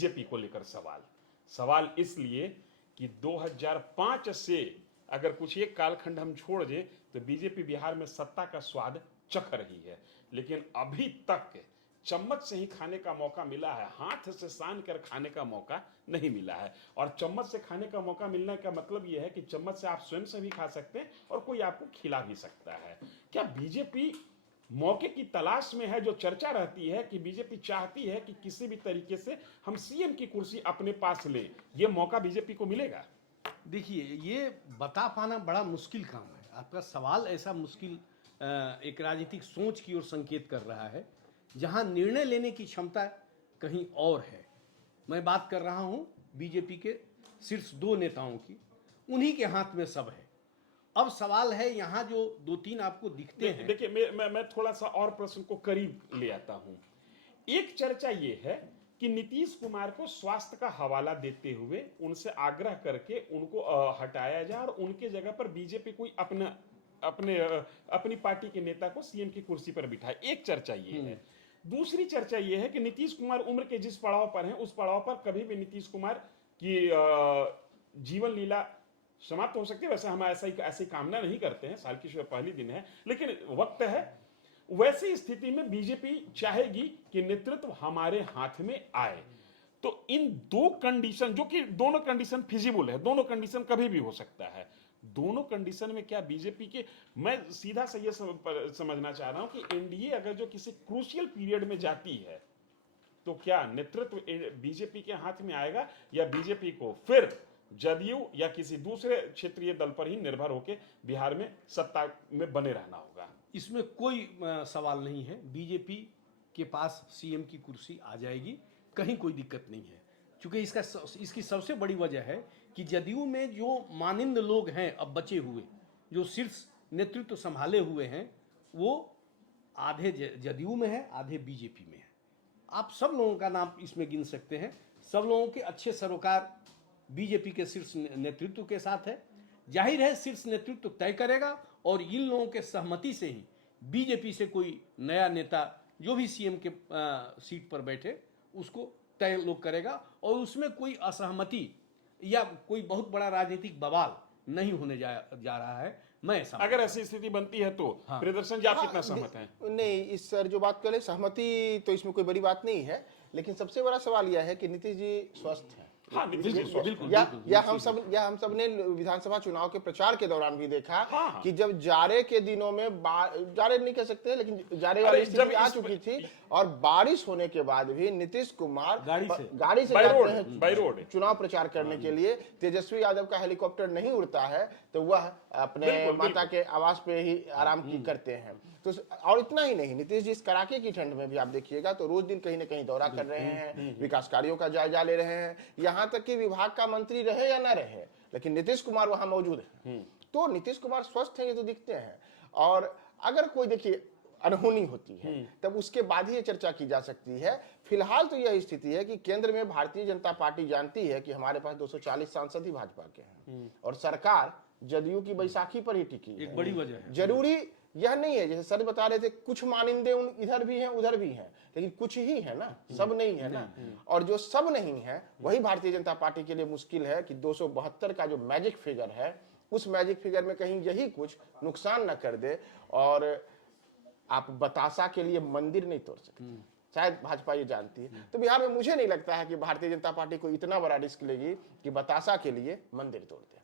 BJP को लेकर सवाल इसलिए कि 2005 से अगर कुछ एक कालखंड हम छोड़ दें तो बीजेपी बिहार में सत्ता का स्वाद चख रही है, लेकिन अभी तक चम्मच से ही खाने का मौका मिला है, हाथ से सान कर खाने का मौका नहीं मिला है। और चम्मच से खाने का मौका मिलने का मतलब यह है कि चम्मच से आप स्वयं से भी खा सकते हैं और कोई आपको खिला भी सकता है। क्या बीजेपी मौके की तलाश में है? जो चर्चा रहती है कि बीजेपी चाहती है कि किसी भी तरीके से हम सीएम की कुर्सी अपने पास लें, यह मौका बीजेपी को मिलेगा? देखिए, ये बता पाना बड़ा मुश्किल काम है। आपका सवाल ऐसा मुश्किल एक राजनीतिक सोच की ओर संकेत कर रहा है जहां निर्णय लेने की क्षमता कहीं और है। मैं बात कर रहा हूं बीजेपी के शीर्ष 2 नेताओं की, उन्हीं के हाथ में सब है। अब सवाल है यहाँ जो 2-3 आपको दिखते हैं। देखिए, मैं थोड़ा सा और प्रश्न को करीब ले आता हूं। एक चर्चा ये है कि नीतीश कुमार को स्वास्थ्य का हवाला देते हुए उनसे आग्रह करके उनको हटाया जाए और उनके जगह पर बीजेपी कोई अपनी पार्टी के नेता को सीएम की कुर्सी पर बिठाए। एक चर्चा ये है। दूसरी चर्चा ये है कि नीतीश कुमार उम्र के जिस पड़ाव पर हैं उस पड़ाव पर कभी भी नीतीश कुमार की जीवन लीला समाप्त हो सकती है। वैसे हम ऐसी कामना नहीं करते हैं, साल की पहली दिन है, लेकिन वक्त है। वैसी स्थिति में बीजेपी चाहेगी कि नेतृत्व हमारे हाथ में आए। तो इन 2 कंडीशन, जो कि दोनों कंडीशन फिजिबल है, दोनों कंडीशन कभी भी हो सकता है, दोनों कंडीशन में क्या बीजेपी के, मैं सीधा से ये समझना चाह रहा हूं कि एनडीए अगर जो किसी क्रूशियल पीरियड में जाती है तो क्या नेतृत्व बीजेपी के हाथ में आएगा या बीजेपी को फिर जदयू या किसी दूसरे क्षेत्रीय दल पर ही निर्भर होकर बिहार में सत्ता में बने रहना होगा? इसमें कोई सवाल नहीं है। बीजेपी के पास सीएम की कुर्सी आ जाएगी, कहीं कोई दिक्कत नहीं है। क्योंकि इसकी सबसे बड़ी वजह है कि जदयू में जो मानिंद लोग हैं अब बचे हुए, जो शीर्ष नेतृत्व संभाले हुए हैं, वो आधे जदयू में है, आधे बीजेपी में है। आप सब लोगों का नाम इसमें गिन सकते हैं। सब लोगों के अच्छे सरोकार बीजेपी के शीर्ष नेतृत्व के साथ है। जाहिर है शीर्ष नेतृत्व तय करेगा और इन लोगों के सहमति से ही बीजेपी से कोई नया नेता जो भी सीएम के सीट पर बैठे उसको तय लोग करेगा और उसमें कोई असहमति या कोई बहुत बड़ा राजनीतिक बवाल नहीं होने जा रहा है। मैं अगर ऐसी स्थिति बनती है तो प्रियदर्शन जी आप कितना सहमत हैं? नहीं, इस सर जो बात करें सहमति तो इसमें कोई बड़ी बात नहीं है, लेकिन सबसे बड़ा सवाल यह है कि नीतीश जी स्वस्थ हैं। हाँ, नीतीश जी बिल्कुल। या हम सब ने विधानसभा चुनाव के प्रचार के दौरान भी देखा कि जब जाड़े के दिनों में जाड़े नहीं कह सकते लेकिन जाड़े वाली स्थिति आ चुकी थी और बारिश होने के बाद भी नीतीश कुमार गाड़ी से जाते हैं चुनाव प्रचार करने के लिए। तेजस्वी यादव का हेलीकॉप्टर नहीं उड़ता है तो वह अपने माता के आवास पे ही आराम करते हैं। तो और इतना ही नहीं, नीतीश जी इस कड़ाके की ठंड में भी आप देखिएगा तो रोज दिन कहीं ना कहीं दौरा कर रहे हैं, विकास कार्यों का जायजा ले रहे हैं। यहाँ तक कि विभाग का मंत्री रहे या ना रहे, लेकिन नीतीश कुमार वहां मौजूद है। तो नीतीश कुमार स्वस्थ हैं ये तो दिखते हैं। और अगर कोई देखिए अनहोनी होती है तब उसके बाद ही ये चर्चा की जा सकती है। फिलहाल तो यह स्थिति है कि केंद्र में भारतीय जनता पार्टी जानती है कि हमारे पास 240 सांसद ही भाजपा के हैं और सरकार जदयू की बैसाखी पर ही टिकी है। एक बड़ी वजह है। जरूरी यह नहीं है, जैसे सर बता रहे थे, कुछ मानिंदे इधर भी हैं उधर भी हैं, लेकिन कुछ ही है ना, सब नहीं है ना। और जो सब नहीं है वही भारतीय जनता पार्टी के लिए मुश्किल है कि 272 का जो मैजिक फिगर है उस मैजिक फिगर में कहीं यही कुछ नुकसान न कर दे और आप बतासा के लिए मंदिर नहीं तोड़ सकते। शायद भाजपा ये जानती है। तो बिहार में मुझे नहीं लगता है कि भारतीय जनता पार्टी को इतना बड़ा रिस्क लेगी कि बतासा के लिए मंदिर तोड़ दे।